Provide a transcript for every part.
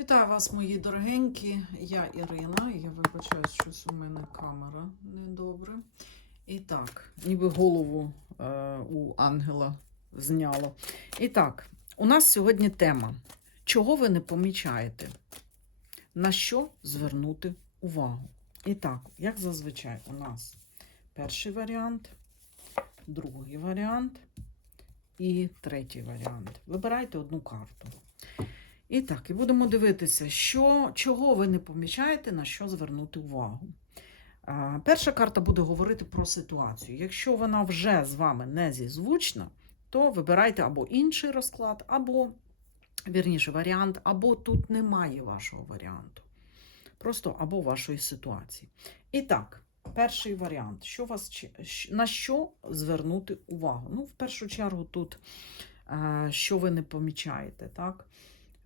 Вітаю вас, мої дорогенькі. Я Ірина. Я вибачаю, щось у мене камера недобре. І так, ніби голову е, у ангела зняло. І так, у нас сьогодні тема. Чого ви не помічаєте? На що звернути увагу? І так, як зазвичай, у нас перший варіант, другий варіант і третій варіант. Вибирайте одну карту. І так, і будемо дивитися, що, чого ви не помічаєте, на що звернути увагу. Перша карта буде говорити про ситуацію. Якщо вона вже з вами не зізвучна, то вибирайте або інший розклад, або, вірніше, варіант, або тут немає вашого варіанту. Просто або вашої ситуації. І так, перший варіант. Що вас, на що звернути увагу? Ну, в першу чергу, тут, е, що ви не помічаєте, так?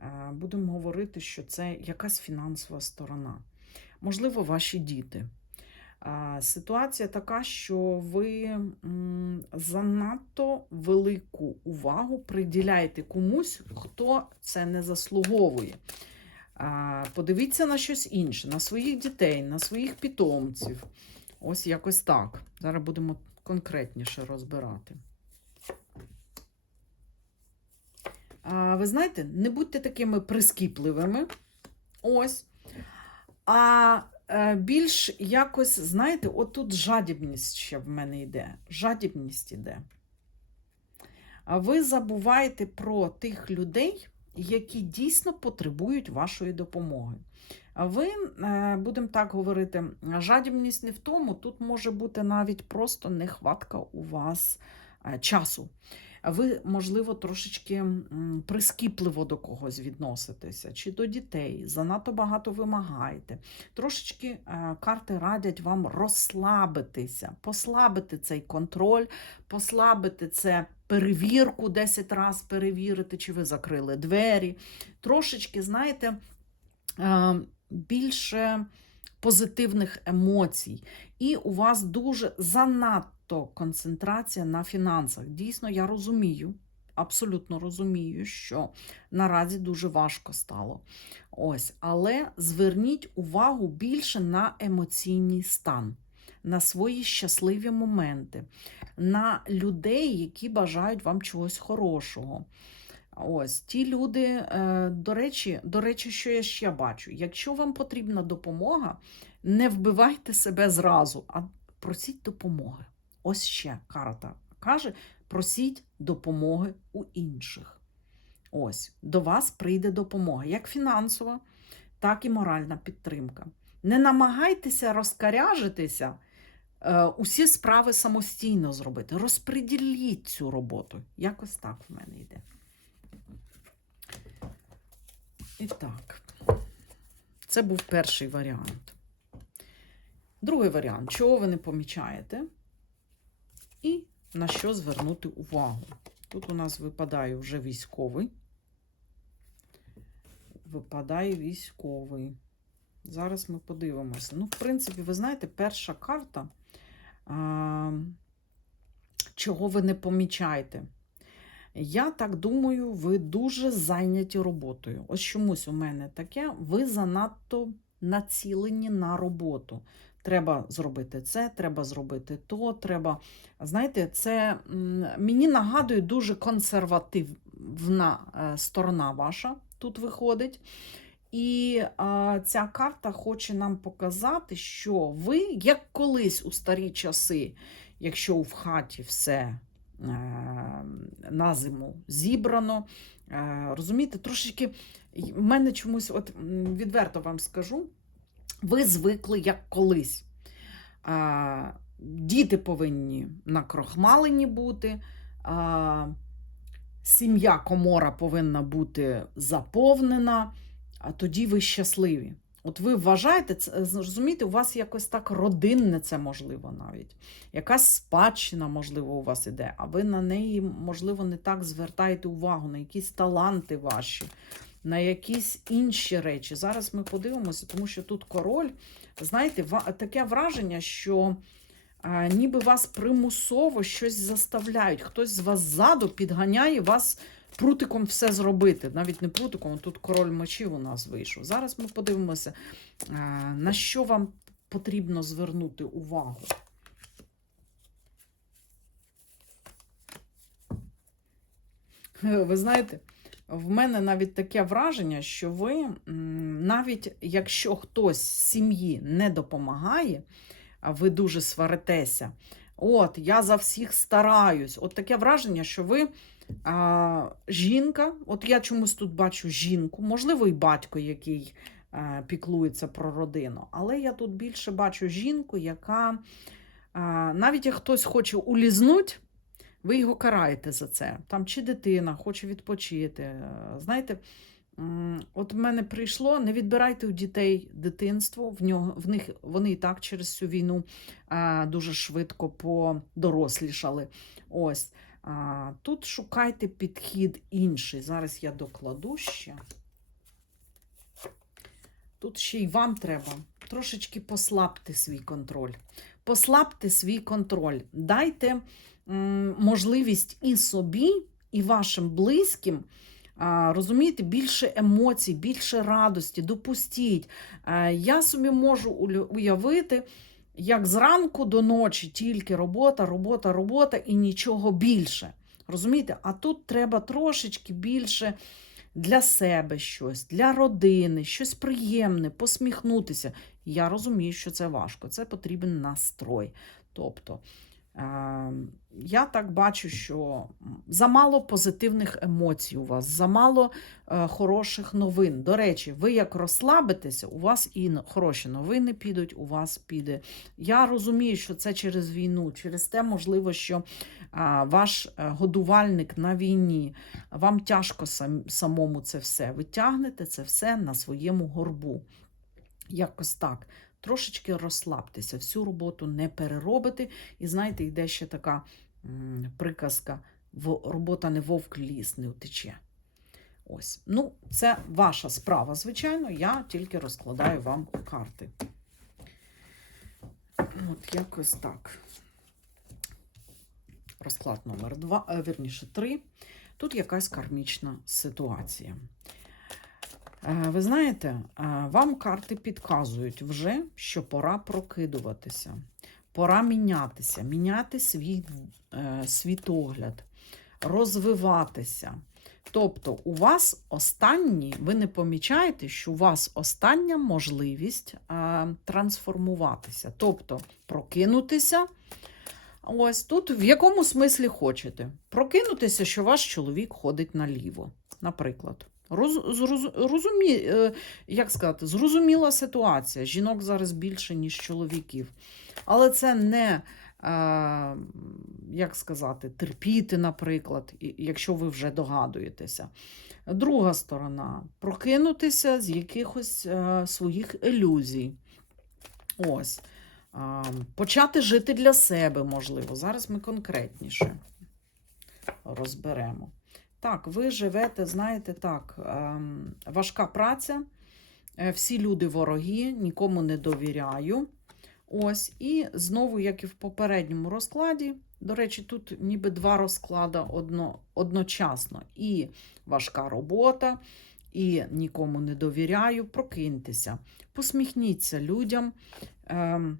Е, Будемо говорити, що це якась фінансова сторона. Можливо, ваші діти. Е, Ситуація така, що ви занадто велику увагу приділяєте комусь, хто це не заслуговує. Е, Подивіться на щось інше, на своїх дітей, на своїх питомців. Ось якось так. Зараз будемо конкретніше розбирати. А, ви знаєте, не будьте такими прискіпливими. Ось. А е, більш якось, знаєте, отут жадібність ще в мене йде. Жадібність іде. А ви забуваєте про тих людей, які дійсно потребують вашої допомоги. А ви, е, будемо так говорити, жадібність не в тому, тут може бути навіть просто нехватка у вас е, часу ви, можливо, трошечки прискіпливо до когось відноситеся, чи до дітей, занадто багато вимагаєте. Трошечки е, карти радять вам розслабитися, послабити цей контроль, послабити це перевірку 10 разів перевірити, чи ви закрили двері. Трошечки, знаєте, е, більше позитивних емоцій. І у вас дуже занадто концентрація на фінансах. Дійсно, я розумію, абсолютно розумію, що наразі дуже важко стало. Ось, але зверніть увагу більше на емоційний стан, на свої щасливі моменти, на людей, які бажають вам чогось хорошого. Ось ті люди, е, до речі, до речі, що я ще бачу: якщо вам потрібна допомога, не вбивайте себе зразу, а просіть допомоги. Ось ще карта каже: просіть допомоги у інших. Ось до вас прийде допомога, як фінансова, так і моральна підтримка. Не намагайтеся розкаряжитися, е, усі справи самостійно зробити. Розпреділіть цю роботу. Якось так в мене йде. І так, це був перший варіант. Другий варіант, чого ви не помічаєте, і на що звернути увагу. Тут у нас випадає вже військовий. Випадає військовий. Зараз ми подивимося. Ну, в принципі, ви знаєте, перша карта, а, чого ви не помічаєте. Я так думаю, ви дуже зайняті роботою. Ось чомусь у мене таке, ви занадто націлені на роботу. Треба зробити це, треба зробити то, треба. Знаєте, це мені нагадує дуже консервативна е, сторона ваша тут виходить. І а, ця карта хоче нам показати, що ви, як колись у старі часи, якщо в хаті все е, на зиму зібрано, е, розумієте, трошечки в мене чомусь, от відверто вам скажу, ви звикли як колись. А, діти повинні накрохмалені бути, а, сім'я комора повинна бути заповнена, а тоді ви щасливі. От ви вважаєте, це, розумієте, у вас якось так родинне це можливо навіть. Якась спадщина, можливо, у вас іде, а ви на неї, можливо, не так звертаєте увагу, на якісь таланти ваші, на якісь інші речі. Зараз ми подивимося, тому що тут король, знаєте, таке враження, що а, ніби вас примусово щось заставляють. Хтось з вас ззаду підганяє вас прутиком все зробити. Навіть не прутиком, тут король мечів у нас вийшов. Зараз ми подивимося, е, на що вам потрібно звернути увагу. Ви знаєте, в мене навіть таке враження, що ви, навіть якщо хтось з сім'ї не допомагає, ви дуже сваритеся, от, я за всіх стараюсь. От таке враження, що ви а, жінка, от я чомусь тут бачу жінку, можливо, і батько, який а, піклується про родину, але я тут більше бачу жінку, яка а, навіть як хтось хоче улізнуть, ви його караєте за це. Там чи дитина хоче відпочити. Знаєте, от в мене прийшло: не відбирайте у дітей дитинство. В нього в них вони і так через цю війну дуже швидко подорослішали. Ось. А, тут шукайте підхід інший. Зараз я докладу ще. Тут ще й вам треба трошечки послабити свій контроль. Послабте свій контроль. Дайте можливість і собі, і вашим близьким. Розумієте, більше емоцій, більше радості, допустіть. Е, Я собі можу уявити, як зранку до ночі тільки робота, робота, робота і нічого більше. Розумієте? А тут треба трошечки більше для себе щось, для родини, щось приємне, посміхнутися. Я розумію, що це важко, це потрібен настрой. Тобто, я так бачу, що замало позитивних емоцій у вас, замало е, хороших новин. До речі, ви як розслабитеся, у вас і хороші новини підуть, у вас піде. Я розумію, що це через війну, через те, можливо, що ваш е, годувальник на війні, вам тяжко самому це все. Ви тягнете це все на своєму горбу. Якось так. Трошечки розслабтеся, всю роботу не переробите. І знаєте, йде ще така приказка: робота не вовк ліс не утече. Ось. Ну, це ваша справа, звичайно, я тільки розкладаю вам карти. От якось так. Розклад номер два, е, вірніше, три. Тут якась кармічна ситуація. Е, Ви знаєте, е, вам карти підказують вже, що пора прокидуватися, пора мінятися, міняти свій е, світогляд, розвиватися. Тобто, у вас останній, ви не помічаєте, що у вас остання можливість трансформуватися, тобто прокинутися. Ось тут в якому смислі хочете? Прокинутися, що ваш чоловік ходить наліво, наприклад. Роз, зроз- розумі, е, як сказати, зрозуміла ситуація. Жінок зараз більше, ніж чоловіків. Але це не, е, як сказати, терпіти, наприклад, якщо ви вже догадуєтеся. Друга сторона прокинутися з якихось е, своїх ілюзій. Ось. А, Почати жити для себе, можливо. Зараз ми конкретніше розберемо. Так, ви живете, знаєте, так, ем, важка праця, е, всі люди вороги, нікому не довіряю. Ось, і знову, як і в попередньому розкладі, до речі, тут ніби два розклади одно, одночасно. І важка робота, і нікому не довіряю. Прокиньтеся, посміхніться людям. Ем,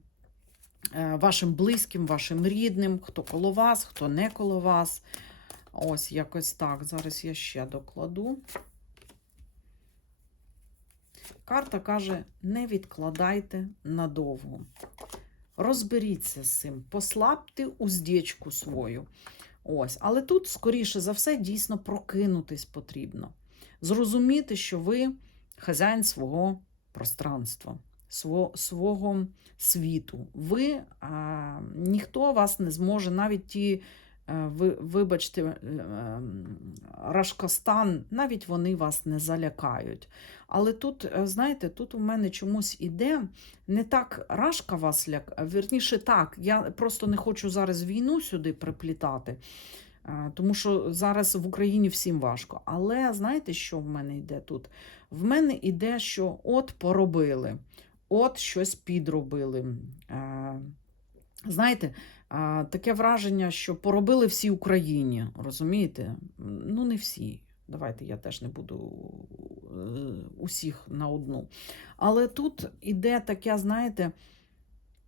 е, Вашим близьким, вашим рідним, хто коло вас, хто не коло вас. Ось якось так. Зараз я ще докладу. Карта каже: не відкладайте надовго. Розберіться з цим, послабте уздечку свою. Ось. Але тут, скоріше за все, дійсно прокинутись потрібно. Зрозуміти, що ви хазяїн свого пространства, свого, свого світу. Ви а, ніхто вас не зможе, навіть ті, ви, вибачте, е, е, Рашкостан, навіть вони вас не залякають. Але тут, е, знаєте, тут у мене чомусь іде не так Рашка вас лякає, вірніше так, я просто не хочу зараз війну сюди приплітати. е, Тому що зараз в Україні всім важко. Але знаєте, що в мене йде тут? В мене йде, що от поробили, от щось підробили. Е, Знаєте, таке враження, що поробили всій Україні, розумієте? Ну, не всі. Давайте я теж не буду е, усіх на одну. Але тут іде таке, знаєте,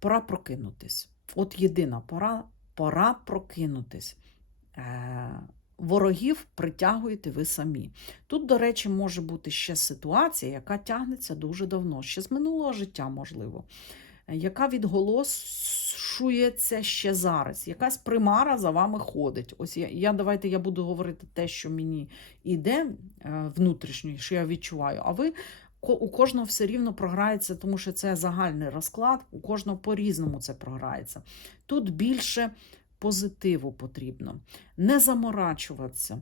пора прокинутись. От єдина пора, пора прокинутись. Е, ворогів притягуєте ви самі. Тут, до речі, може бути ще ситуація, яка тягнеться дуже давно, ще з минулого життя, можливо, е, яка відголошується ще зараз. Якась примара за вами ходить. Ось я, я давайте я буду говорити те, що мені йде внутрішньо, що я відчуваю. А ви у кожного все рівно програється, тому що це загальний розклад, у кожного по-різному це програється. Тут більше позитиву потрібно, не заморачуватися,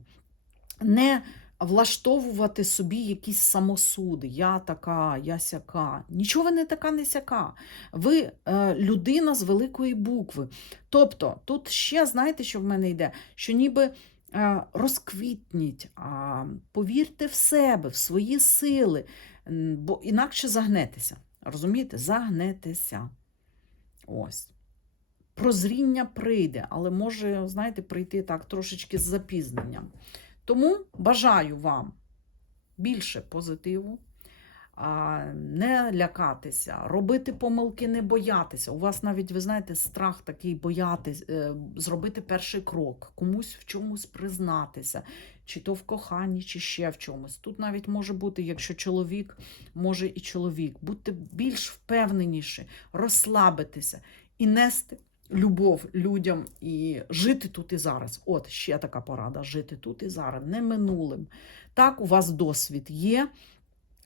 не влаштовувати собі якісь самосуди. Я така, я сяка. Нічого не така, не сяка. Ви е, людина з великої букви. Тобто, тут ще знаєте, що в мене йде? Що ніби е, розквітніть, а, повірте в себе, в свої сили, бо інакше загнетеся. Розумієте? Загнетеся. Ось. Прозріння прийде, але може, знаєте, прийти так трошечки з запізненням. Тому бажаю вам більше позитиву, не лякатися, робити помилки, не боятися. У вас навіть, ви знаєте, страх такий боятись, е, зробити перший крок, комусь в чомусь признатися, чи то в коханні, чи ще в чомусь. Тут навіть може бути, якщо чоловік, може і чоловік, будьте більш впевненіші, розслабитися і нести любов людям і жити тут і зараз. От ще така порада: жити тут і зараз, не минулим. Так, у вас досвід є,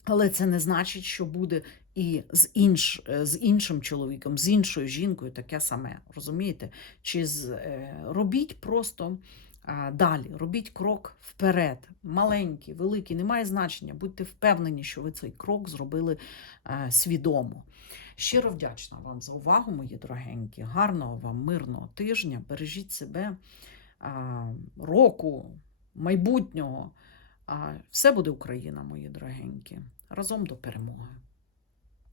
але це не значить, що буде і з, інш, е, з іншим чоловіком, з іншою жінкою таке саме. Розумієте? Чи з, е, робіть просто. Далі робіть крок вперед, маленький, великий, немає значення. Будьте впевнені, що ви цей крок зробили е, свідомо. Щиро вдячна вам за увагу, мої дорогенькі. Гарного вам мирного тижня. Бережіть себе, року, майбутнього. Все буде Україна, мої дорогенькі. Разом до перемоги.